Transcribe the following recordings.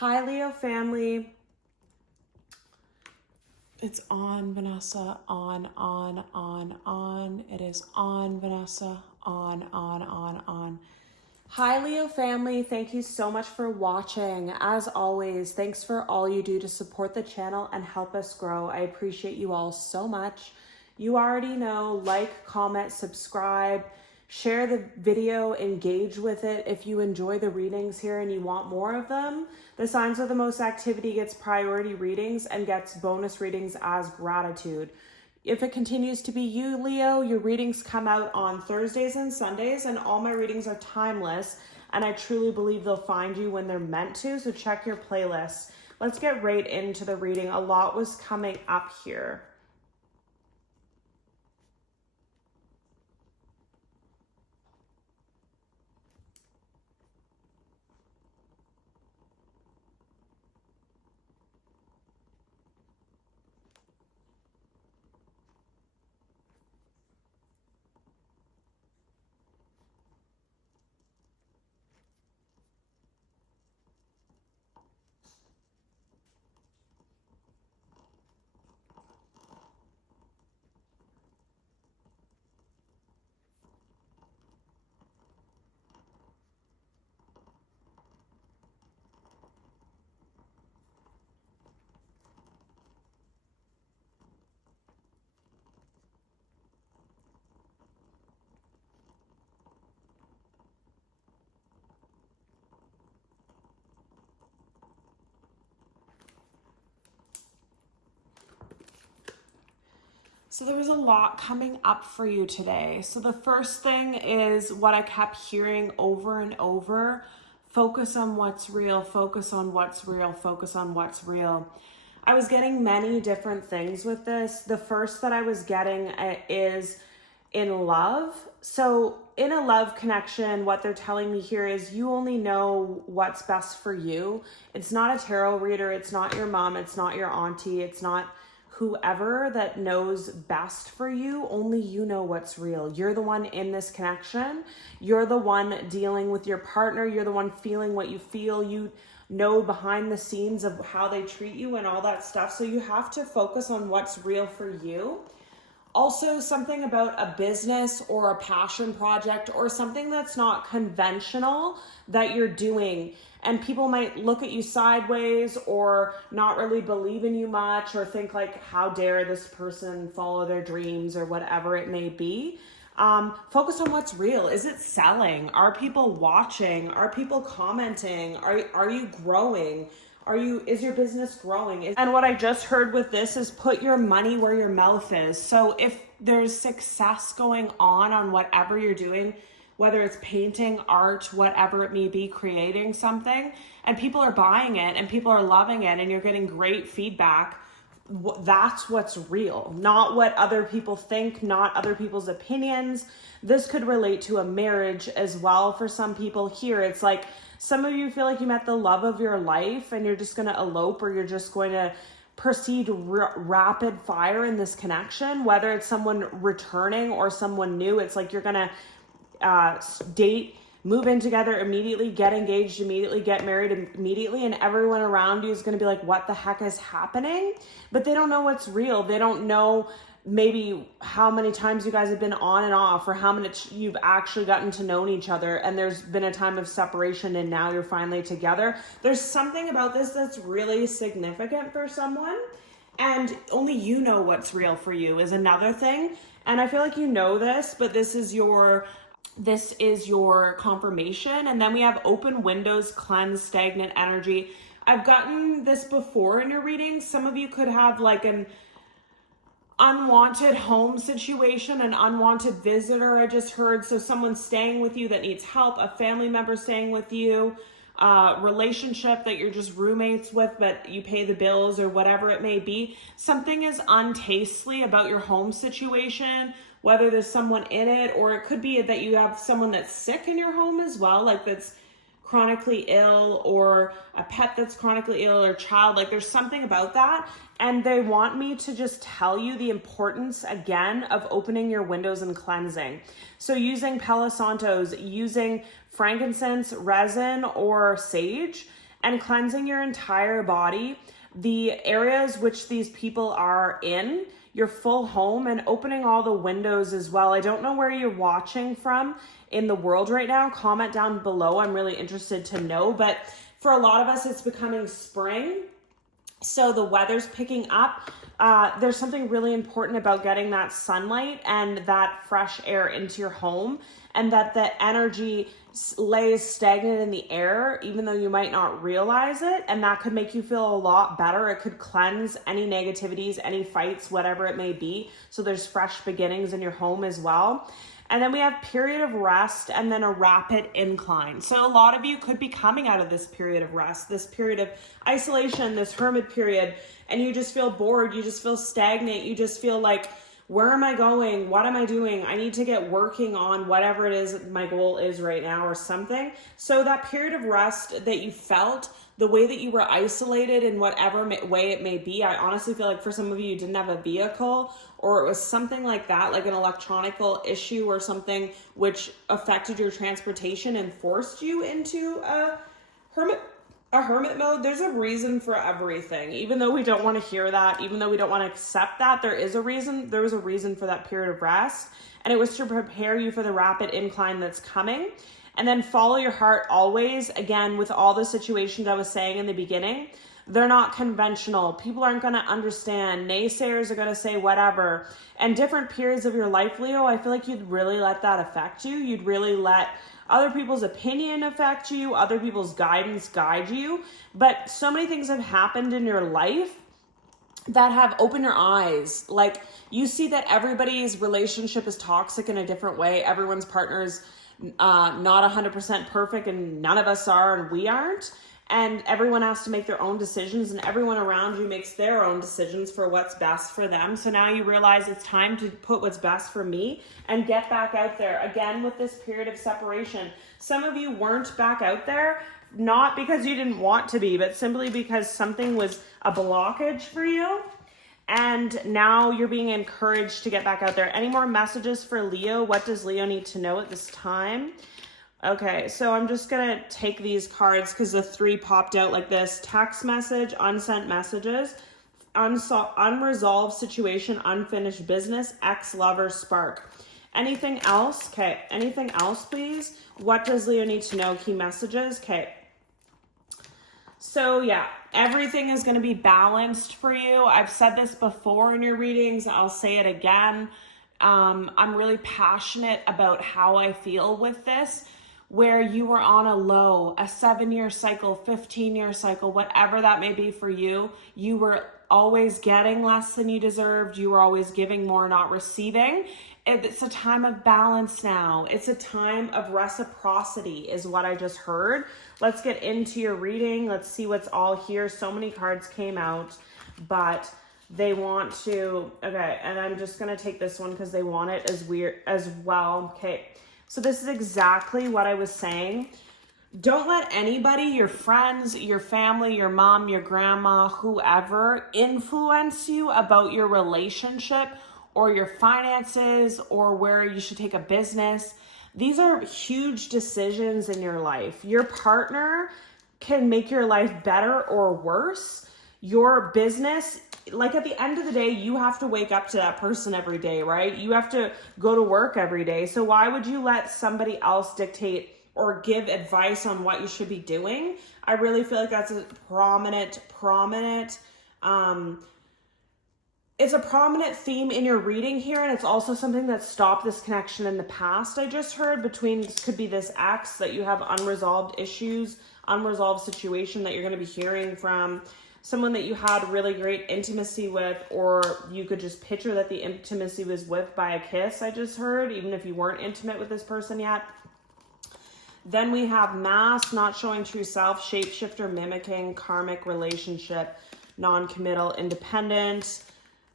Hi, Leo family. It's on, Vanessa. On. It is on, Vanessa. On. Hi, Leo family. Thank you so much for watching. As always, thanks for all you do to support the channel and help us grow. I appreciate you all so much. You already know, like, comment, subscribe, share the video, engage with it. If you enjoy the readings here and you want more of them, the signs with the most activity gets priority readings and gets bonus readings as gratitude. If it continues to be you, Leo, your readings come out on Thursdays and Sundays, and all my readings are timeless, and I truly believe they'll find you when they're meant to, so check your playlist. Let's get right into the reading. A lot was coming up here. So there was a lot coming up for you today. So the first thing is what I kept hearing over and over: focus on what's real, focus on what's real, focus on what's real. I was getting many different things with this. The first that I was getting is in love. So in a love connection, what they're telling me here is you only know what's best for you. It's not a tarot reader. It's not your mom. It's not your auntie. It's not whoever that knows best for you. Only you know what's real. You're the one in this connection. You're the one dealing with your partner. You're the one feeling what you feel. You know behind the scenes of how they treat you and all that stuff. So you have to focus on what's real for you. Also, something about a business or a passion project or something that's not conventional that you're doing, and people might look at you sideways or not really believe in you much or think like, how dare this person follow their dreams or whatever it may be. Focus on what's real. Is it selling? Are people watching? Are people commenting? Are you growing? Is your business growing? And what I just heard with this is put your money where your mouth is. So if there's success going on whatever you're doing, whether it's painting, art, whatever it may be, creating something, and people are buying it and people are loving it and you're getting great feedback, that's what's real, not what other people think, not other people's opinions. This could relate to a marriage as well for some people here. It's like some of you feel like you met the love of your life and you're just going to elope, or you're just going to proceed rapid fire in this connection, whether it's someone returning or someone new. It's like you're going to date, move in together immediately, get engaged immediately, get married immediately, and everyone around you is going to be like, what the heck is happening? But they don't know what's real. They don't know maybe how many times you guys have been on and off, or how many you've actually gotten to know each other, and there's been a time of separation and now you're finally together. There's something about this that's really significant for someone, and only you know what's real for you is another thing. And I feel like you know this, but this is your confirmation. And then we have open windows, cleanse, stagnant energy. I've gotten this before in your readings. Some of you could have like an unwanted home situation, an unwanted visitor, I just heard. So someone's staying with you that needs help, a family member staying with you, relationship that you're just roommates with, but you pay the bills or whatever it may be. Something is untastely about your home situation, whether there's someone in it, or it could be that you have someone that's sick in your home as well, like that's chronically ill, or a pet that's chronically ill, or child. Like there's something about that. And they want me to just tell you the importance again of opening your windows and cleansing. So using Palo Santos, using frankincense, resin, or sage, and cleansing your entire body, the areas which these people are in, your full home, and opening all the windows as well. I don't know where you're watching from in the world right now. Comment down below. I'm really interested to know. But for a lot of us, it's becoming spring. So the weather's picking up. There's something really important about getting that sunlight and that fresh air into your home, and that the energy lays stagnant in the air, even though you might not realize it. And that could make you feel a lot better. It could cleanse any negativities, any fights, whatever it may be. So there's fresh beginnings in your home as well. And then we have period of rest and then a rapid incline. So a lot of you could be coming out of this period of rest, this period of isolation, this hermit period, and you just feel bored. You just feel stagnant. You just feel like, where am I going? What am I doing? I need to get working on whatever it is my goal is right now or something. So that period of rest that you felt, the way that you were isolated in whatever way it may be, I honestly feel like for some of you, you didn't have a vehicle, or it was something like that, like an electronical issue or something which affected your transportation and forced you into a hermit mode. There's a reason for everything. Even though we don't want to hear that, even though we don't want to accept that, there is a reason. There was a reason for that period of rest, and it was to prepare you for the rapid incline that's coming. And then follow your heart always. Again, with all the situations I was saying in the beginning, they're not conventional. People aren't going to understand. Naysayers are going to say whatever. And different periods of your life, Leo, I feel like you'd really let that affect you. You'd really let other people's opinion affect you, other people's guidance guide you. But so many things have happened in your life that have opened your eyes. Like, you see that everybody's relationship is toxic in a different way. Everyone's partner's not 100% perfect, and none of us are, and we aren't. And everyone has to make their own decisions, and everyone around you makes their own decisions for what's best for them. So now you realize it's time to put what's best for me and get back out there. Again, with this period of separation, some of you weren't back out there, not because you didn't want to be, but simply because something was a blockage for you. And now you're being encouraged to get back out there. Any more messages for Leo? What does Leo need to know at this time? Okay, so I'm just going to take these cards because the 3 popped out like this. Text message, unsent messages, unresolved situation, unfinished business, ex-lover, spark. Anything else? Okay, anything else, please? What does Leo need to know? Key messages? Okay. So yeah, everything is going to be balanced for you. I've said this before in your readings. I'll say it again. I'm really passionate about how I feel with this. Where you were on a low, a 7-year cycle, 15-year cycle, whatever that may be for you, you were always getting less than you deserved. You were always giving more, not receiving. It's a time of balance now. It's a time of reciprocity is what I just heard. Let's get into your reading. Let's see what's all here. So many cards came out, but they want to, okay, and I'm just going to take this one because they want it as weird as well. Okay. So this is exactly what I was saying. Don't let anybody, your friends, your family, your mom, your grandma, whoever, influence you about your relationship or your finances or where you should take a business. These are huge decisions in your life. Your partner can make your life better or worse. Your business, like at the end of the day, you have to wake up to that person every day, right? You have to go to work every day. So why would you let somebody else dictate or give advice on what you should be doing? I really feel like that's a prominent, it's a prominent theme in your reading here. And it's also something that stopped this connection in the past. I just heard between, could be this ex that you have unresolved issues, unresolved situation that you're going to be hearing from. Someone that you had really great intimacy with, or you could just picture that the intimacy was with by a kiss, I just heard, even if you weren't intimate with this person yet. Then we have mask, not showing true self, shapeshifter, mimicking, karmic relationship, non-committal, independent,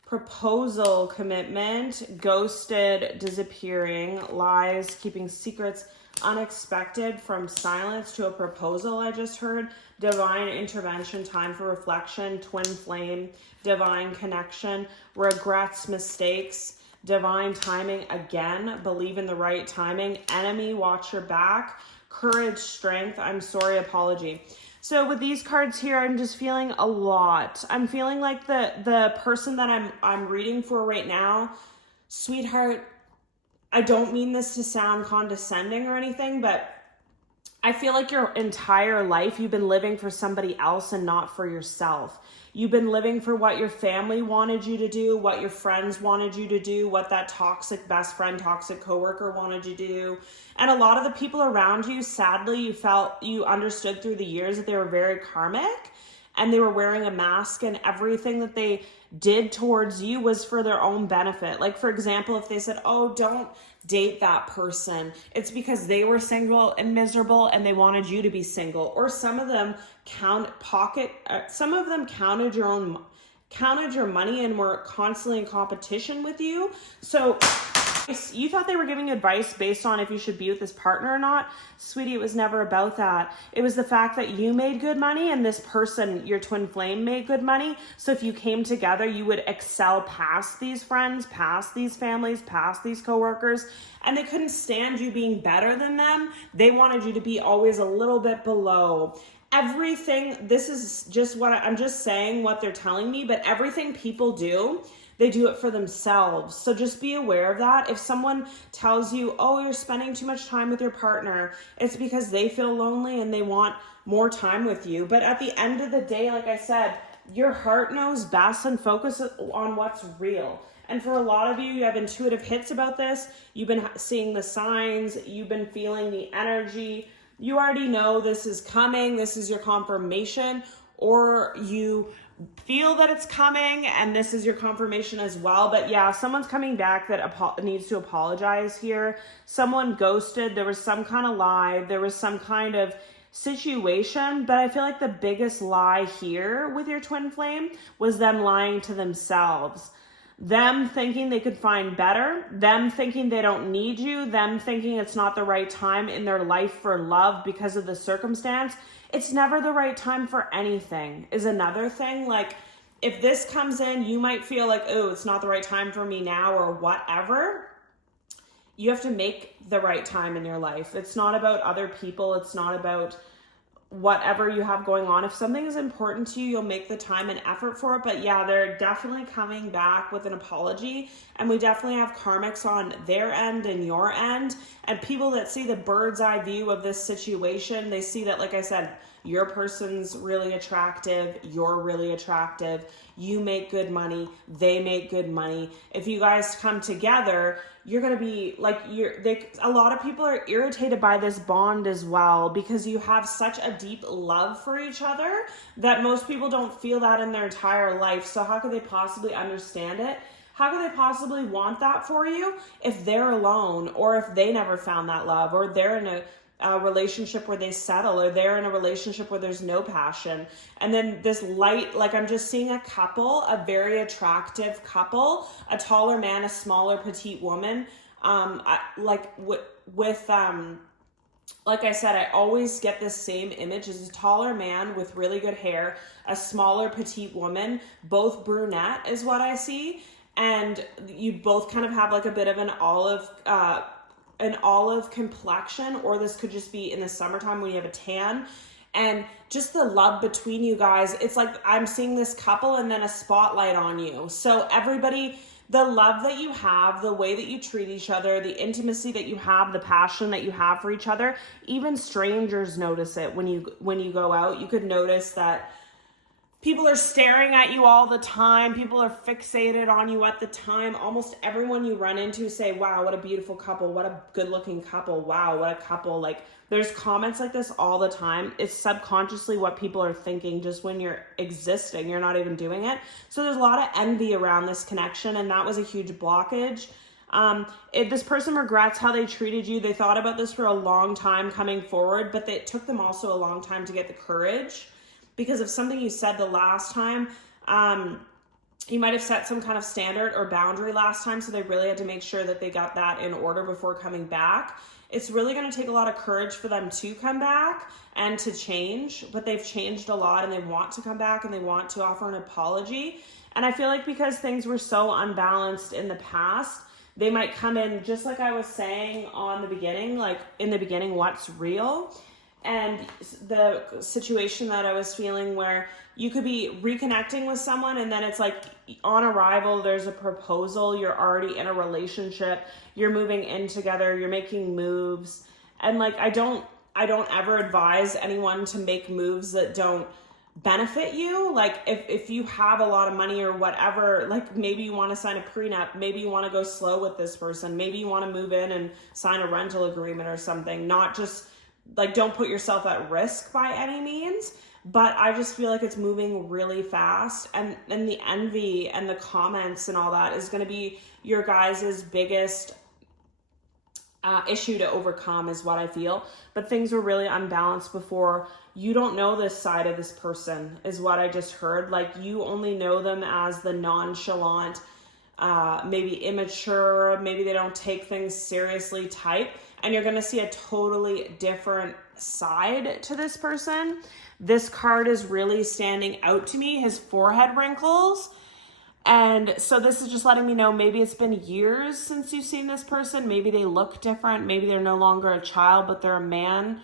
proposal, commitment, ghosted, disappearing, lies, keeping secrets, unexpected, from silence to a proposal, I just heard. Divine intervention, time for reflection, twin flame, divine connection, regrets, mistakes, divine timing, again, believe in the right timing, enemy, watch your back, courage, strength, I'm sorry, apology. So with these cards here, I'm just feeling a lot. I'm feeling like the person that I'm reading for right now, sweetheart, I don't mean this to sound condescending or anything, but I feel like your entire life you've been living for somebody else and not for yourself. You've been living for what your family wanted you to do, what your friends wanted you to do, what that toxic best friend, toxic coworker wanted you to do. And a lot of the people around you, sadly, you understood through the years that they were very karmic and they were wearing a mask, and everything that they did towards you was for their own benefit. Like, for example, if they said, oh, don't date that person, it's because they were single and miserable and they wanted you to be single. Or some of them counted your money and were constantly in competition with you. So you thought they were giving advice based on if you should be with this partner or not. Sweetie, it was never about that. It was the fact that you made good money and this person, your twin flame, made good money. So if you came together, you would excel past these friends, past these families, past these coworkers, and they couldn't stand you being better than them. They wanted you to be always a little bit below. Everything, this is just I'm just saying what they're telling me, but everything people do, they do it for themselves. So just be aware of that. If someone tells you, oh, you're spending too much time with your partner, it's because they feel lonely and they want more time with you. But at the end of the day, like I said, your heart knows best, and focus on what's real. And for a lot of you, you have intuitive hits about this. You've been seeing the signs. You've been feeling the energy. You already know this is coming. This is your confirmation, or you feel that it's coming and this is your confirmation as well. But yeah, someone's coming back that needs to apologize here. Someone ghosted. There was some kind of lie. There was some kind of situation, but I feel like the biggest lie here with your twin flame was them lying to themselves. Them thinking they could find better, them thinking they don't need you, them thinking it's not the right time in their life for love because of the circumstance. It's never the right time for anything is another thing. Like, if this comes in, you might feel like, oh, it's not the right time for me now or whatever. You have to make the right time in your life. It's not about other people. It's not about whatever you have going on. If something is important to you, you'll make the time and effort for it. But yeah, they're definitely coming back with an apology, and we definitely have karmics on their end and your end, and people that see the bird's eye view of this situation. They see that, like I said, your person's really attractive, you're really attractive, you make good money, they make good money. If you guys come together, you're going to be like, a lot of people are irritated by this bond as well, because you have such a deep love for each other that most people don't feel that in their entire life. So how could they possibly understand it? How could they possibly want that for you if they're alone, or if they never found that love, or they're in a relationship where they settle, or they're in a relationship where there's no passion? And then this light, like, I'm just seeing a couple, a very attractive couple, a taller man, a smaller petite woman, like I said, I always get this same image as a taller man with really good hair, a smaller petite woman, both brunette is what I see. And you both kind of have like a bit of an olive complexion, or this could just be in the summertime when you have a tan. And just the love between you guys, it's like I'm seeing this couple and then a spotlight on you. So everybody, the love that you have, the way that you treat each other, the intimacy that you have, the passion that you have for each other, even strangers notice it when you go out. You could notice that people are staring at you all the time. People are fixated on you at the time. Almost everyone you run into say, wow, what a beautiful couple. What a good looking couple. Wow, what a couple. Like, there's comments like this all the time. It's subconsciously what people are thinking just when you're existing. You're not even doing it. So there's a lot of envy around this connection, and that was a huge blockage. This person regrets how they treated you. They thought about this for a long time coming forward, but it took them also a long time to get the courage. Because of something you said the last time, you might have set some kind of standard or boundary last time, so they really had to make sure that they got that in order before coming back. It's really going to take a lot of courage for them to come back and to change, but they've changed a lot and they want to come back and they want to offer an apology. And I feel like because things were so unbalanced in the past, they might come in, just like I was saying on the beginning, like in the beginning, what's real? and the situation that I was feeling where you could be reconnecting with someone and then it's like on arrival, there's a proposal, you're already in a relationship, you're moving in together, you're making moves. And like, I don't ever advise anyone to make moves that don't benefit you. Like if you have a lot of money or whatever, like maybe you want to sign a prenup, maybe you want to go slow with this person, maybe you want to move in and sign a rental agreement or something, not just like, don't put yourself at risk by any means. But I just feel like it's moving really fast, and the envy and the comments and all that is going to be your guys' biggest issue to overcome, is what I feel. But things were really unbalanced before. You don't know this side of this person, is what I just heard. Like, you only know them as the nonchalant, maybe immature, maybe they don't take things seriously type, and you're going to see a totally different side to this person. This card is really standing out to me, his forehead wrinkles. And so this is just letting me know maybe it's been years since you've seen this person. Maybe they look different. Maybe they're no longer a child, but they're a man.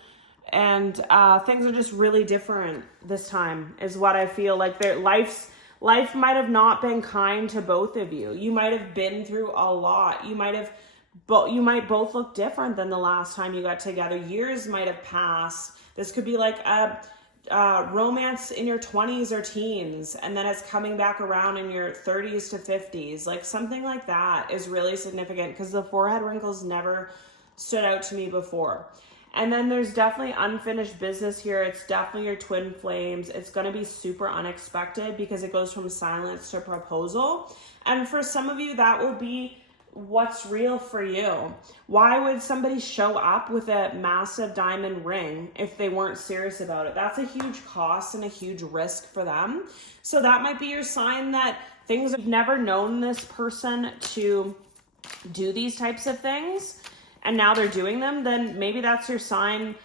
And things are just really different this time, is what I feel. Like their life might have not been kind to both of you. You might have been through a lot. You might both look different than the last time you got together. Years might have passed. This could be like a romance in your 20s or teens, and then it's coming back around in your 30s to 50s. Like something like that is really significant, because the forehead wrinkles never stood out to me before. And then there's definitely unfinished business here. It's definitely your twin flames. It's going to be super unexpected because it goes from silence to proposal. And for some of you, that will be what's real for you. Why would somebody show up with a massive diamond ring if they weren't serious about it? That's a huge cost and a huge risk for them. So that might be your sign that things, you've never known this person to do these types of things, and now they're doing them. Then maybe that's your sign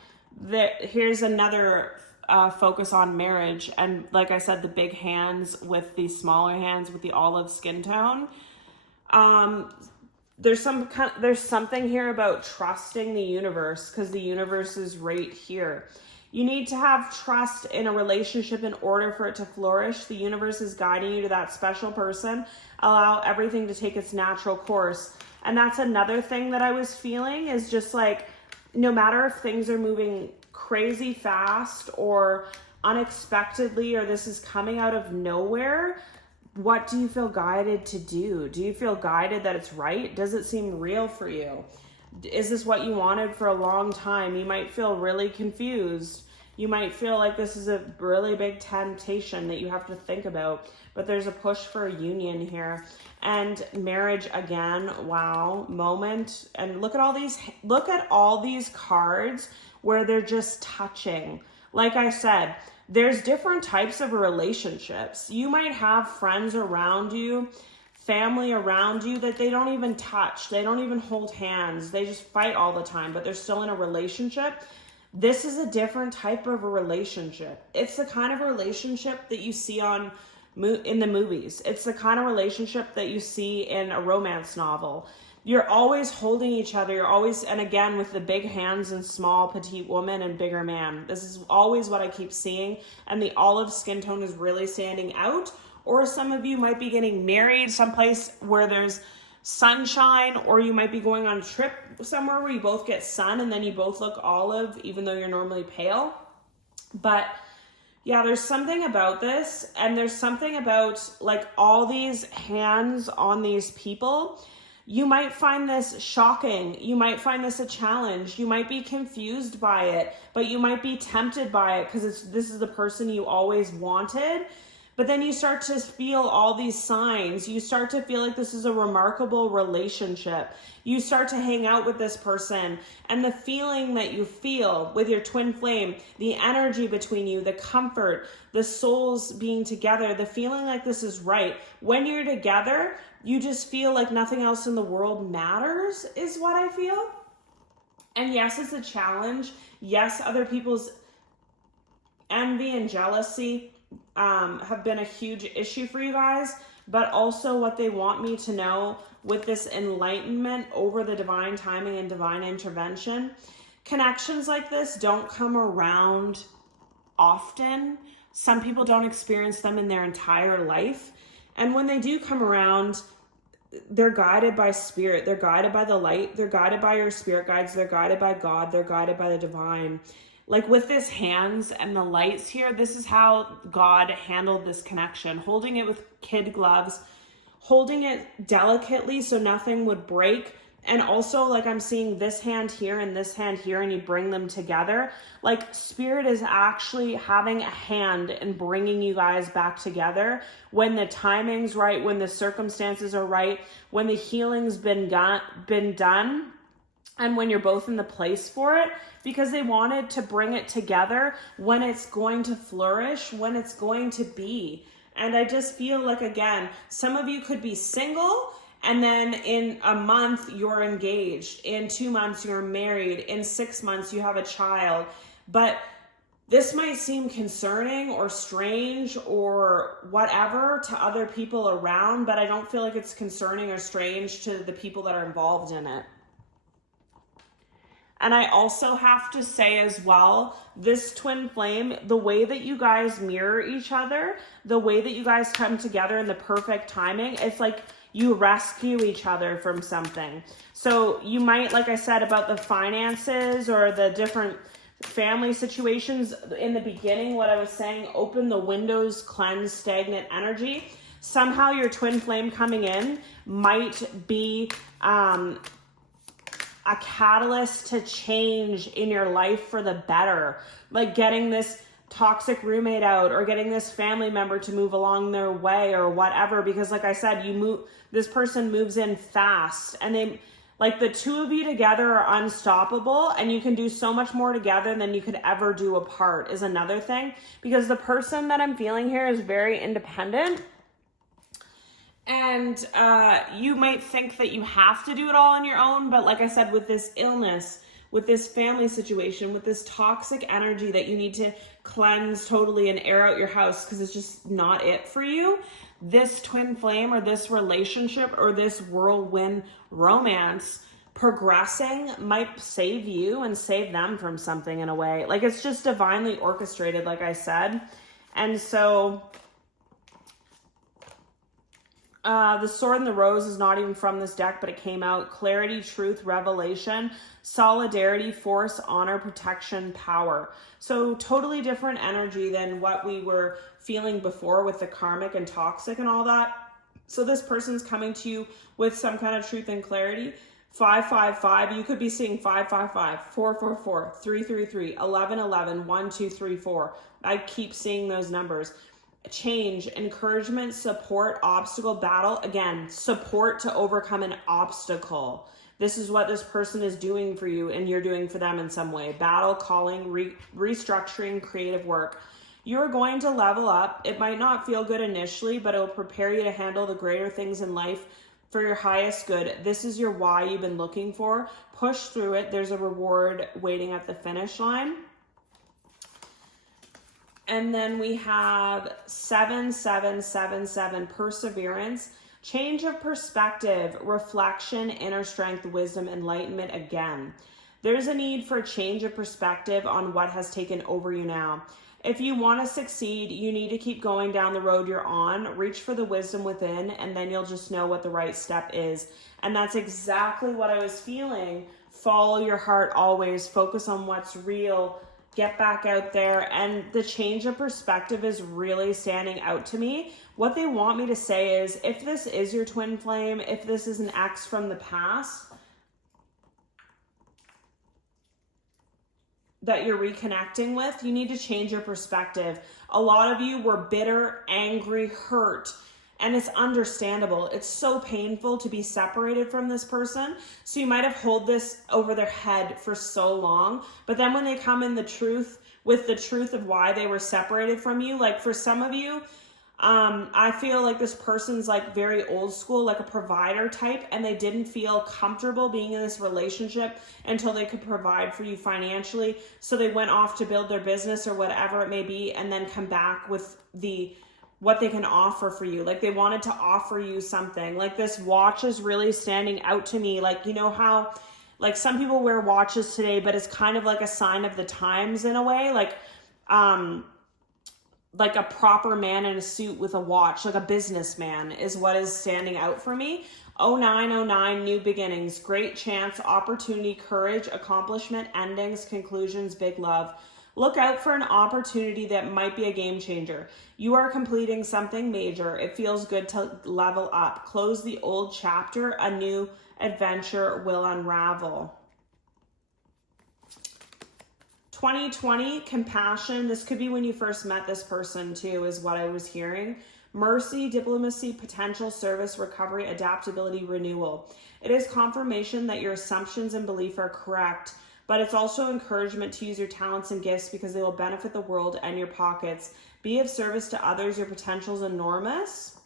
that here's another focus on marriage. And like I said, the big hands with the smaller hands with the olive skin tone. There's something here about trusting the universe, because the universe is right here. You need to have trust in a relationship in order for it to flourish. The universe is guiding you to that special person. Allow everything to take its natural course. And that's another thing that I was feeling, is just like, no matter if things are moving crazy fast or unexpectedly, or this is coming out of nowhere, what do you feel guided to do? Do you feel guided that it's right? Does it seem real for you? Is this what you wanted for a long time? You might feel really confused. You might feel like this is a really big temptation that you have to think about, but there's a push for a union here. And marriage again, wow, moment. And look at all these cards where they're just touching. Like I said, there's different types of relationships. You might have friends around you, family around you that they don't even touch. They don't even hold hands. They just fight all the time, but they're still in a relationship. This is a different type of a relationship. It's the kind of relationship that you see in the movies. It's the kind of relationship that you see in a romance novel. You're always holding each other. You're always, and again, with the big hands and small petite woman and bigger man. This is always what I keep seeing. And the olive skin tone is really standing out. Or some of you might be getting married someplace where there's sunshine, or you might be going on a trip somewhere where you both get sun and then you both look olive, even though you're normally pale. But yeah, there's something about this, and there's something about like all these hands on these people. You might find this shocking. You might find this a challenge. You might be confused by it, but you might be tempted by it because this is the person you always wanted. But then you start to feel all these signs. You start to feel like this is a remarkable relationship. You start to hang out with this person, and the feeling that you feel with your twin flame, the energy between you, the comfort, the souls being together, the feeling like this is right. When you're together, you just feel like nothing else in the world matters, is what I feel. And yes, it's a challenge. Yes, other people's envy and jealousy have been a huge issue for you guys, but also what they want me to know with this enlightenment over the divine timing and divine intervention, Connections like this don't come around often. Some people don't experience them in their entire life. And when they do come around, they're guided by spirit. They're guided by the light. They're guided by your spirit guides. They're guided by God. They're guided by the divine. Like with this hands and the lights here, this is how God handled this connection. Holding it with kid gloves, holding it delicately so nothing would break. And also, like, I'm seeing this hand here and this hand here, and you bring them together. Like, spirit is actually having a hand in bringing you guys back together when the timing's right, when the circumstances are right, when the healing's been done, and when you're both in the place for it, because they wanted to bring it together when it's going to flourish, when it's going to be. And I just feel like, again, some of you could be single, and then in a month, you're engaged. In 2 months, you're married. In 6 months, you have a child. But this might seem concerning or strange or whatever to other people around, but I don't feel like it's concerning or strange to the people that are involved in it. And I also have to say as well, this twin flame, the way that you guys mirror each other, the way that you guys come together in the perfect timing, it's like you rescue each other from something. So you might, like I said about the finances or the different family situations in the beginning, what I was saying, open the windows, cleanse stagnant energy. Somehow your twin flame coming in might be a catalyst to change in your life for the better. Like getting this toxic roommate out or getting this family member to move along their way or whatever, because like I said, this person moves in fast, and they, like, the two of you together are unstoppable, and you can do so much more together than you could ever do apart is another thing, because the person that I'm feeling here is very independent. And you might think that you have to do it all on your own, but like I said, with this illness, with this family situation, with this toxic energy that you need to cleanse totally and air out your house because it's just not it for you, this twin flame or this relationship or this whirlwind romance progressing might save you and save them from something in a way. Like, it's just divinely orchestrated, like I said. And so the Sword and the Rose is not even from this deck, but it came out. Clarity, truth, revelation, solidarity, force, honor, protection, power. So totally different energy than what we were feeling before with the karmic and toxic and all that. So this person's coming to you with some kind of truth and clarity. 555, you could be seeing 555, 444, 333, 1111, 1234. I keep seeing those numbers. Change, encouragement, support, obstacle, battle. Again, support to overcome an obstacle. This is what this person is doing for you and you're doing for them in some way. Battle, calling, restructuring, creative work. You're going to level up. It might not feel good initially, but it will prepare you to handle the greater things in life for your highest good. This is your why you've been looking for. Push through it. There's a reward waiting at the finish line. And then we have 7777, perseverance, change of perspective, reflection, inner strength, wisdom, enlightenment again. There's a need for a change of perspective on what has taken over you now. If you want to succeed, you need to keep going down the road you're on, reach for the wisdom within, and then you'll just know what the right step is. And that's exactly what I was feeling. Follow your heart always, focus on what's real, get back out there. And the change of perspective is really standing out to me. What they want me to say is, if this is your twin flame, if this is an ex from the past that you're reconnecting with, you need to change your perspective. A lot of you were bitter, angry, hurt, and it's understandable. It's so painful to be separated from this person. So you might have held this over their head for so long, but then when they come in the truth, with the truth of why they were separated from you, like for some of you, I feel like this person's like very old school, like a provider type, and they didn't feel comfortable being in this relationship until they could provide for you financially. So they went off to build their business or whatever it may be, and then come back with what they can offer for you. Like they wanted to offer you something. Like this watch is really standing out to me. Like, you know how Like some people wear watches today, but it's kind of like a sign of the times in a way, like a proper man in a suit with a watch, like a businessman is what is standing out for me. 0909, new beginnings, great chance, opportunity, courage, accomplishment, endings, conclusions, big love. Look out for an opportunity that might be a game changer. You are completing something major. It feels good to level up. Close the old chapter. A new adventure will unravel. 2020, compassion. This could be when you first met this person too, is what I was hearing. Mercy, diplomacy, potential, service, recovery, adaptability, renewal. It is confirmation that your assumptions and belief are correct, but it's also encouragement to use your talents and gifts because they will benefit the world and your pockets. Be of service to others. Your potential is enormous.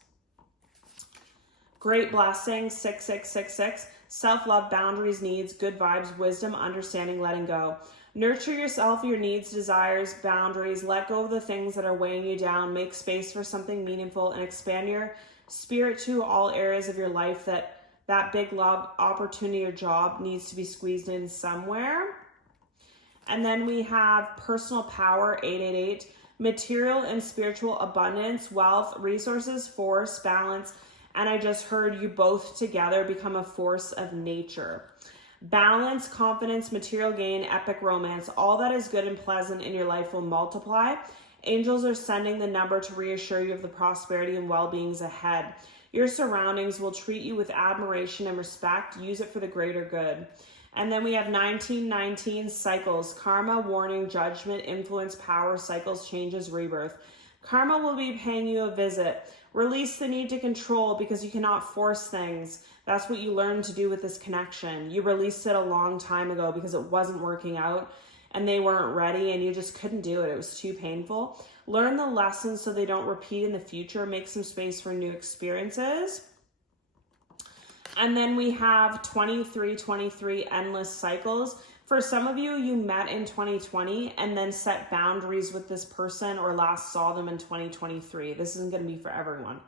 Great blessings, 6666. Self-love, boundaries, needs, good vibes, wisdom, understanding, letting go. Nurture yourself, your needs, desires, boundaries. Let go of the things that are weighing you down. Make space for something meaningful and expand your spirit to all areas of your life that big love, opportunity, or job needs to be squeezed in somewhere. And then we have personal power, 888. Material and spiritual abundance, wealth, resources, force, balance. And I just heard you both together become a force of nature. Balance, confidence, material gain, epic romance, all that is good and pleasant in your life will multiply. Angels are sending the number to reassure you of the prosperity and well-beings ahead. Your surroundings will treat you with admiration and respect. Use it for the greater good. And then we have 1919 cycles, karma, warning, judgment, influence, power, cycles, changes, rebirth. Karma will be paying you a visit. Release the need to control because you cannot force things. That's what you learned to do with this connection. You released it a long time ago because it wasn't working out and they weren't ready and you just couldn't do it. It was too painful. Learn the lessons so they don't repeat in the future. Make some space for new experiences. And then we have 2323 endless cycles. For some of you, you met in 2020 and then set boundaries with this person or last saw them in 2023. This isn't going to be for everyone.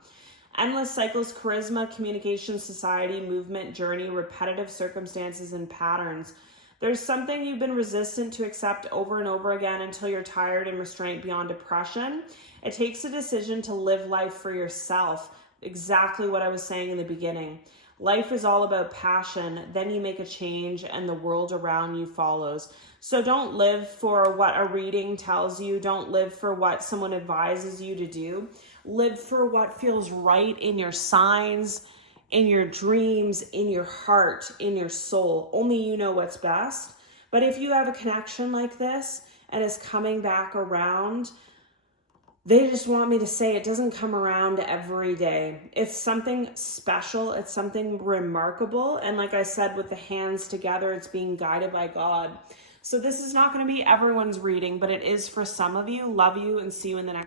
Endless cycles, charisma, communication, society, movement, journey, repetitive circumstances, and patterns. There's something you've been resistant to accept over and over again until you're tired and restraint beyond depression. It takes a decision to live life for yourself. Exactly what I was saying in the beginning. Life is all about passion. Then you make a change and the world around you follows. So don't live for what a reading tells you. Don't live for what someone advises you to do. Live for what feels right in your signs, in your dreams, in your heart, in your soul. Only you know what's best. But if you have a connection like this and it's coming back around, they just want me to say it doesn't come around every day. It's something special. It's something remarkable. And like I said, with the hands together, it's being guided by God. So this is not going to be everyone's reading, but it is for some of you. Love you and see you in the next